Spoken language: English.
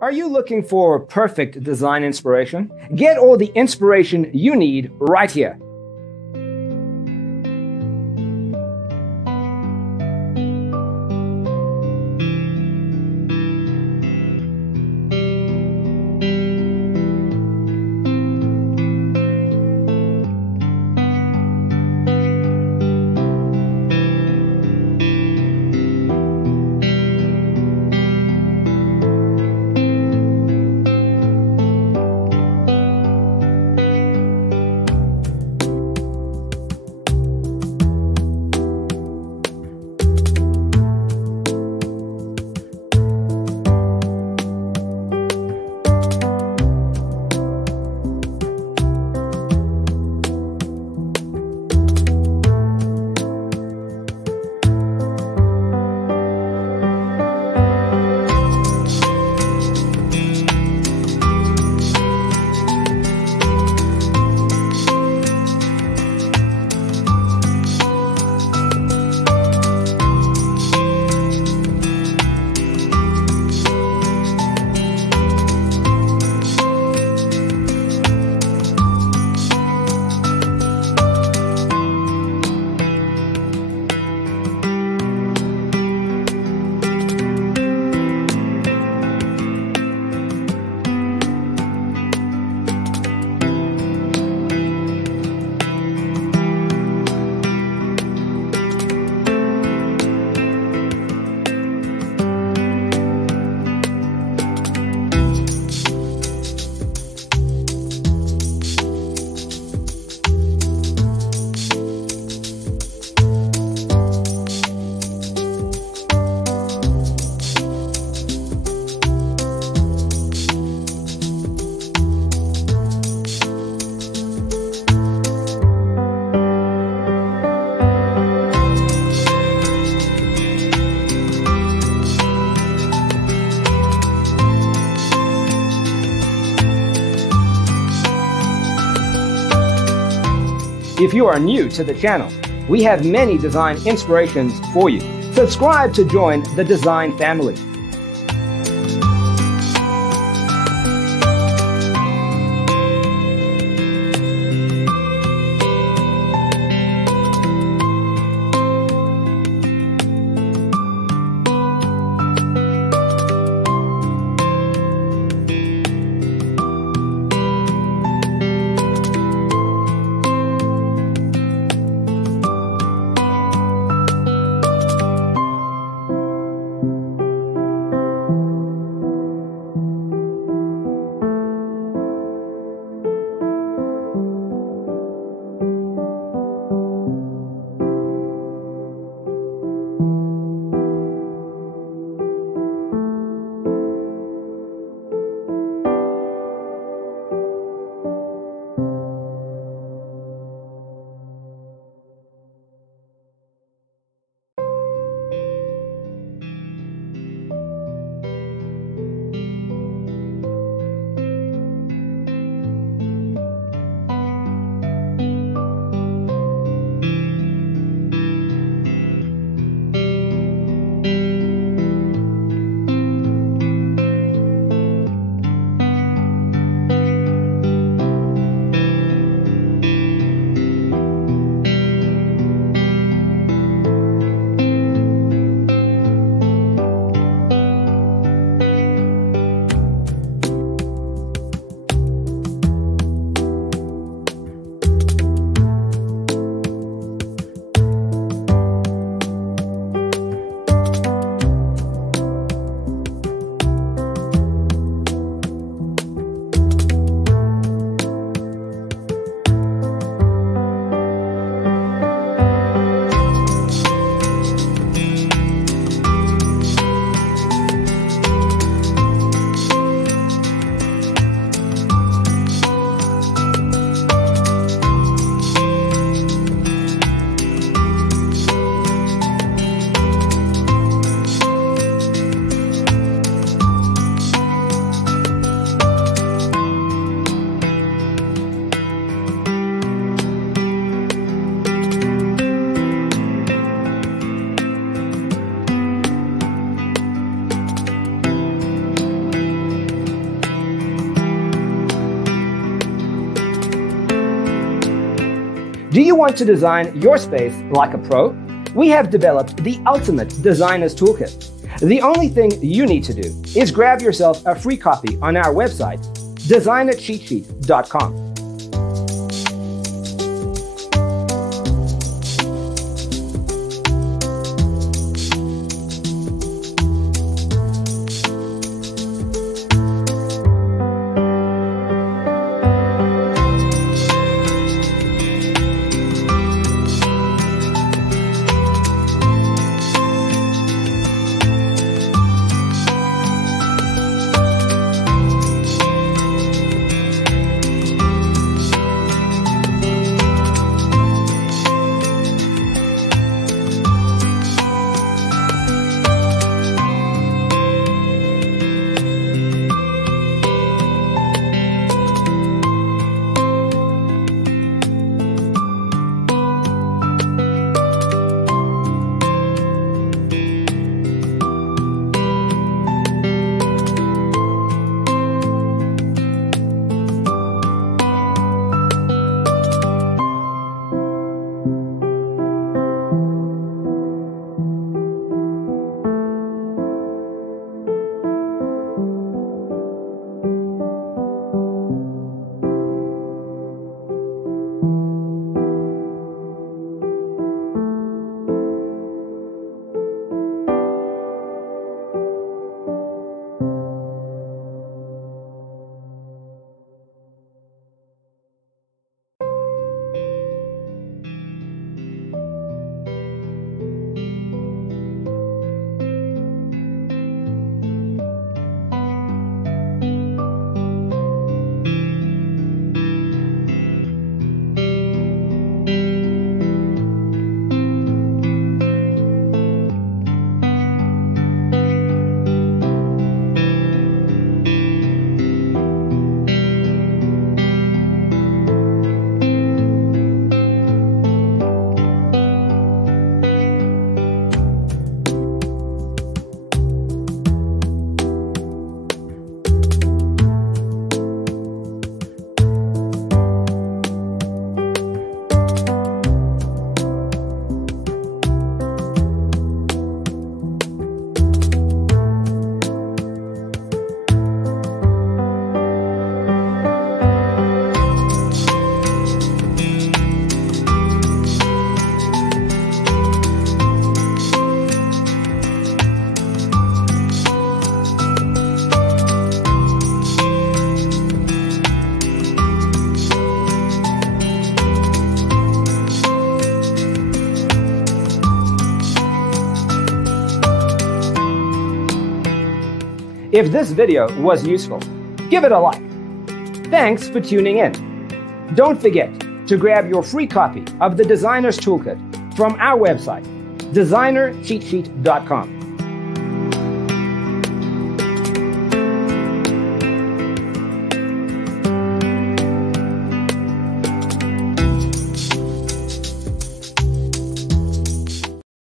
Are you looking for perfect design inspiration? Get all the inspiration you need right here. If you are new to the channel, we have many design inspirations for you. Subscribe to join the design family. Do you want to design your space like a pro? We have developed the ultimate designer's toolkit. The only thing you need to do is grab yourself a free copy on our website, designercheatsheet.com. If this video was useful, give it a like. Thanks for tuning in. Don't forget to grab your free copy of the Designer's Toolkit from our website, designercheatsheet.com.